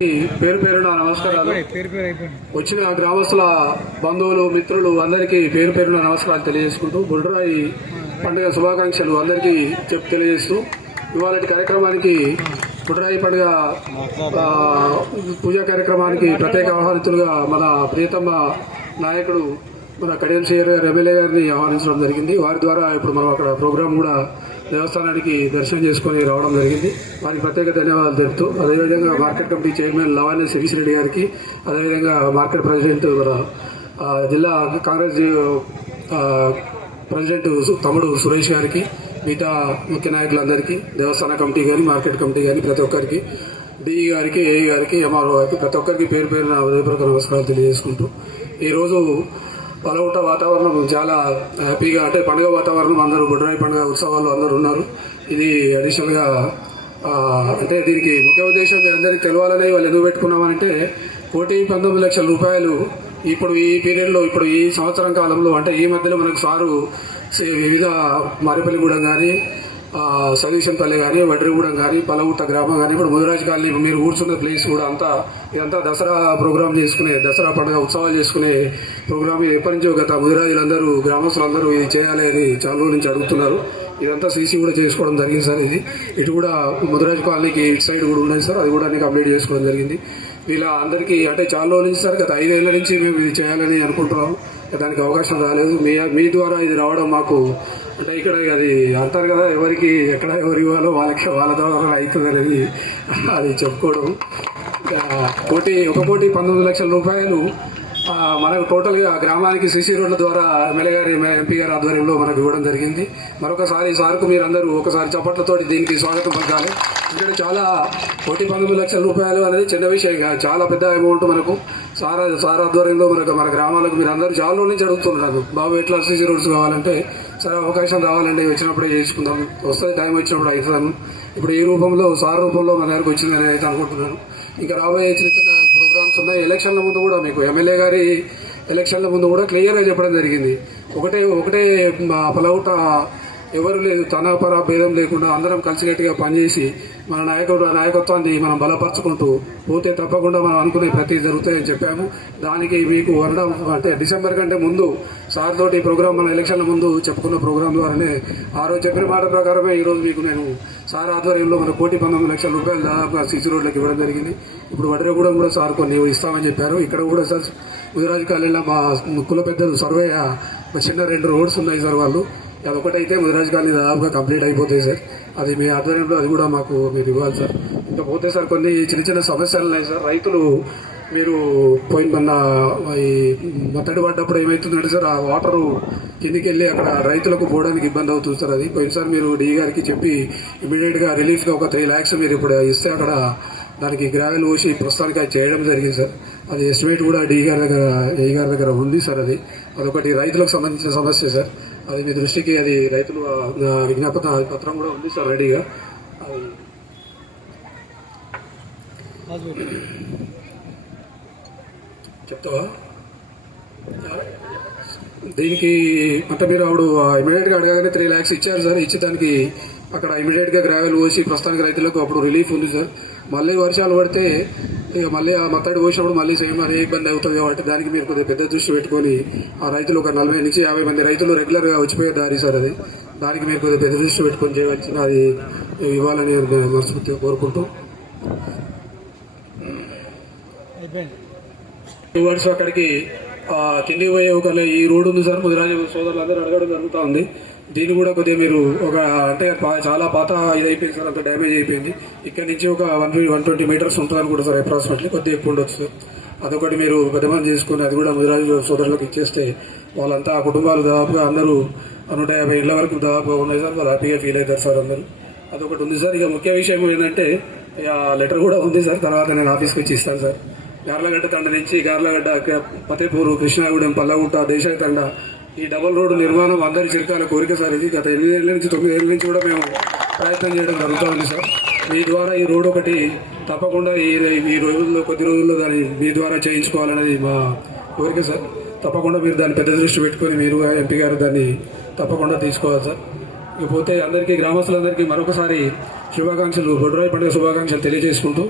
పేరు పేరున నమస్కారాలు. పేరు పేరు అయిపోయింది వచ్చిన గ్రామస్తుల బంధువులు మిత్రులు అందరికీ పేరు పేరున నమస్కారాలు తెలియజేసుకుంటూ బుల్రాయి పండుగ శుభాకాంక్షలు అందరికీ చెప్పి తెలియజేస్తూ ఇవాళ కార్యక్రమానికి బుడ్రాయి పండుగ పూజా కార్యక్రమానికి ప్రత్యేక ఆహ్వానితులుగా మన ప్రియతమ నాయకుడు మన కడియం శ్రీహరి గారు ఎమ్మెల్యే గారిని ఆహ్వానించడం జరిగింది. వారి ద్వారా ఇప్పుడు మనం అక్కడ ప్రోగ్రాం కూడా దేవస్థానానికి దర్శనం చేసుకొని రావడం జరిగింది. వారికి ప్రత్యేక ధన్యవాదాలు తెలుపుతూ అదేవిధంగా market committee chairman Lavani Sirish Reddy గారికి అదేవిధంగా మార్కెట్ ప్రెసిడెంట్ మన జిల్లా కాంగ్రెస్ ప్రెసిడెంట్ తమ్ముడు సురేష్ గారికి మిగతా ముఖ్య నాయకులందరికీ దేవస్థాన కమిటీ కానీ మార్కెట్ కమిటీ కానీ ప్రతి ఒక్కరికి డిఈ గారికి ఏఈ గారికి ఎంఆర్ఓ గారికి ప్రతి ఒక్కరికి పేరు పేరున హృదయపూర్వక నమస్కారాలు తెలియజేసుకుంటూ ఈరోజు పలవుట వాతావరణం. చాలా హ్యాపీగా అంటే పండుగ వాతావరణం అందరూ బుడ్రాయి పండుగ ఉత్సవాలు అందరూ ఉన్నారు. ఇది అడిషనల్గా అంటే దీనికి ముఖ్య ఉద్దేశం మీ అందరికీ తెలవాలని వాళ్ళు ఎందుకు పెట్టుకున్నామంటే కోటి పంతొమ్మిది లక్షల రూపాయలు ఇప్పుడు ఈ పీరియడ్లో ఇప్పుడు ఈ సంవత్సరం కాలంలో అంటే ఈ మధ్యలో మనకు సారు సే- వివిధ మారేపల్లిగూడెం కానీ సతీశంపల్లి కానీ వడ్రిగూడెం కానీ పలవుట గ్రామం కానీ ఇప్పుడు ముదిరాజ్ కాలనీ మీరు కూర్చున్న ప్లేస్ కూడా అంతా ఇదంతా దసరా ప్రోగ్రామ్ చేసుకునే దసరా పండుగ ఉత్సవాలు చేసుకునే ప్రోగ్రామ్ ఎప్పటి నుంచో గత ముదిరాజులందరూ గ్రామస్తులందరూ ఇది చేయాలి అని చాలా రోజుల నుంచి అడుగుతున్నారు. ఇదంతా సీసీ కూడా చేసుకోవడం జరిగింది సార్ ఇది. ఇటు కూడా ముదిరాజ్ కాలనీకి ఇటు సైడ్ కూడా ఉన్నది సార్. అది కూడా నేను కంప్లీట్ చేసుకోవడం జరిగింది. వీళ్ళ అందరికీ అంటే చాలా రోజుల నుంచి సార్ గత ఐదేళ్ళ నుంచి మేము ఇది చేయాలని అనుకుంటున్నాము. దానికి అవకాశం రాలేదు. మీ మీ ద్వారా ఇది రావడం మాకు అంటే ఇక్కడ అది అంటారు కదా ఎవరికి ఎక్కడ ఎవరు ఇవ్వాలో వాళ్ళకి వాళ్ళ ద్వారా అవుతుంది అనేది అది చెప్పుకోవడం. ఇంకా కోటి ఒక కోటి పంతొమ్మిది లక్షల రూపాయలు మనకు టోటల్గా గ్రామానికి సీసీ రోడ్ల ద్వారా ఎమ్మెల్యే గారి ఎంపీ గారి ఆధ్వర్యంలో మనకు ఇవ్వడం జరిగింది. మరొకసారి సార్కు మీరందరూ ఒకసారి చప్పట్లతోటి దీనికి స్వాగతం పలకాలి. ఇక్కడ చాలా కోటి పంతొమ్మిది లక్షల రూపాయలు అనేది చిన్న విషయం కాదు చాలా పెద్ద అమౌంట్ మనకు. సార్ సార్ ఆధ్వర్యంలో మనకు మన గ్రామాలకు మీరు అందరూ చాలా రోజుల నుంచి అడుగుతున్నారు బాబు ఎట్లా సిసి రోడ్స్ కావాలంటే సరే అవకాశం రావాలంటే వచ్చినప్పుడే చేసుకుందాం. వస్తే టైం వచ్చినప్పుడు అవుతాను ఇప్పుడు ఈ రూపంలో సార్ రూపంలో మన దగ్గరకు వచ్చిందని అయితే అనుకుంటున్నాను. ఇంకా రాబోయే చిన్న చిన్న ప్రోగ్రామ్స్ ఉన్నాయి. ఎలక్షన్ల ముందు కూడా మీకు ఎమ్మెల్యే గారి ఎలక్షన్ల ముందు కూడా క్లియర్గా చెప్పడం జరిగింది. ఒకటే ఒకటే పలవుట ఎవరు లేదు తనపర భేదం లేకుండా అందరం కలిసికట్టుగా పనిచేసి మన నాయకుడు నాయకత్వాన్ని మనం బలపరచుకుంటూ పోతే తప్పకుండా మనం అనుకునే ప్రతి జరుగుతాయని చెప్పాము. దానికి మీకు వరడం అంటే డిసెంబర్ కంటే ముందు సార్ తోటి ప్రోగ్రామ్ మన ఎలక్షన్ల ముందు చెప్పుకున్న ప్రోగ్రామ్ ద్వారానే ఆ రోజు చెప్పిన మాట ప్రకారమే ఈరోజు మీకు నేను సార్ ఆధ్వర్యంలో మన కోటి పంతొమ్మిది లక్షల రూపాయలు దాదాపుగా సిసి రోడ్లకు ఇవ్వడం జరిగింది. ఇప్పుడు వడ్రగూడెం కూడా సార్ కొన్ని ఇస్తామని చెప్పారు. ఇక్కడ కూడా సార్ ముదిరాజు కాలనీలో మా కుల పెద్దలు సర్వే ఒక చిన్న రెండు రోడ్స్ ఉన్నాయి సార్ వాళ్ళు. అది ఒకటైతే ముదిరాజ్ కాలనీ దాదాపుగా కంప్లీట్ అయిపోతాయి సార్. అది మీ ఆధ్వర్యంలో అది కూడా మాకు మీరు ఇవ్వాలి సార్. ఇంకా పోతే సార్ కొన్ని చిన్న చిన్న సమస్యలు ఉన్నాయి సార్. రైతులు మీరు పోయిన మొన్న ఈ మొత్తడి పడ్డప్పుడు ఏమవుతుందంటే సార్ ఆ వాటరు కిందికి వెళ్ళి అక్కడ రైతులకు పోవడానికి ఇబ్బంది అవుతుంది సార్ అది. పోయినసారి మీరు డి గారికి చెప్పి ఇమీడియట్గా రిలీఫ్గా ఒక త్రీ ల్యాక్స్ మీరు ఇప్పుడు ఇస్తే అక్కడ దానికి గ్రావెల్ పోసి ప్రస్తుతానికి అది చేయడం జరిగింది సార్. అది ఎస్టిమేట్ కూడా డి గారి దగ్గర ఏ గారి దగ్గర ఉంది సార్ అది. అదొకటి రైతులకు సంబంధించిన సమస్య సార్. అది మీ దృష్టికి అది రైతులు విజ్ఞాపన పత్రం కూడా ఉంది సార్ రెడీగా. అది. చెప్తావా? దీనికి అంటే మీరు ఆవిడ ఇమీడియట్గా అడగగానే త్రీ ల్యాక్స్ ఇచ్చారు సార్. ఇచ్చి దానికి అక్కడ ఇమీడియట్గా గ్రావెల్ పోసి ప్రస్తుతానికి రైతులకు అప్పుడు రిలీఫ్ ఉంది సార్. మళ్ళీ వర్షాలు పడితే ఇక మళ్ళీ ఆ మత్తడి పోసినప్పుడు మళ్ళీ సేమ్ అదే ఇబ్బంది అవుతుంది కాబట్టి దానికి మీరు కొద్దిగా పెద్ద దృష్టి పెట్టుకొని ఆ రైతులు ఒక నలభై నుంచి యాభై మంది రైతులు రెగ్యులర్గా వచ్చిపోయే దారి సార్ అది. దానికి మీరు కొద్దిగా పెద్ద దృష్టి పెట్టుకొని చేయవలసిన అది ఇవ్వాలని మనస్ఫూర్తిగా కోరుకుంటూ. అయిపోయింది. వర్డ్స్ అక్కడికి కిందికి పోయే ఒక ఈ రోడ్డు ఉంది సార్ ముదిరాజు సోదరులు అందరూ అడగడం జరుగుతూ ఉంది. దీన్ని కూడా కొద్దిగా మీరు ఒక అంటే చాలా పాత ఇది అయిపోయింది సార్ అంత డ్యామేజ్ అయిపోయింది. ఇక్కడ నుంచి ఒక వన్ వన్ ట్వంటీ మీటర్స్ ఉంటుంది అనుకుంటా సార్ అప్రాక్సిమేట్లీ కొద్దిగా ఎక్కువ ఉండొచ్చు సార్. అదొకటి మీరు పెద్దమంది చేసుకుని అది కూడా ముదిరాజు సోదరులకు ఇచ్చేస్తే వాళ్ళంతా ఆ కుటుంబాలు దాదాపుగా అందరూ నూట యాభై ఇళ్ళ వరకు దాదాపుగా ఉన్నాయి సార్ వాళ్ళు హ్యాపీగా ఫీల్ అవుతారు సార్ అందరూ. అదొకటి ఉంది సార్. ఇక ముఖ్య విషయం ఏంటంటే ఇక లెటర్ కూడా ఉంది సార్ తర్వాత నేను ఆఫీస్కి వచ్చి ఇస్తాను సార్. గార్లగడ్డ తండ నుంచి గార్లగడ్డ ఫతేపూర్ ఫతేపూరు కృష్ణాగూడెం పల్లగుంట దేశాయి తండ ఈ డబుల్ రోడ్డు నిర్మాణం అందరి చిరకాల కోరిక సార్ ఇది. గత ఎనిమిదేళ్ళ నుంచి తొమ్మిదేళ్ళ నుంచి కూడా మేము ప్రయత్నం చేయడం జరుగుతూ ఉంది సార్. మీ ద్వారా ఈ రోడ్డు ఒకటి తప్పకుండా ఈ ఈ రోజుల్లో కొద్ది రోజుల్లో దాన్ని మీ ద్వారా చేయించుకోవాలనేది మా కోరిక సార్. తప్పకుండా మీరు దాన్ని పెద్ద దృష్టి పెట్టుకొని మీరు ఎంపీ గారు దాన్ని తప్పకుండా తీసుకోవాలి సార్. ఇకపోతే అందరికీ గ్రామస్తులందరికీ మరొకసారి శుభాకాంక్షలు బొడ్రాయి పండుగ శుభాకాంక్షలు తెలియజేసుకుంటూ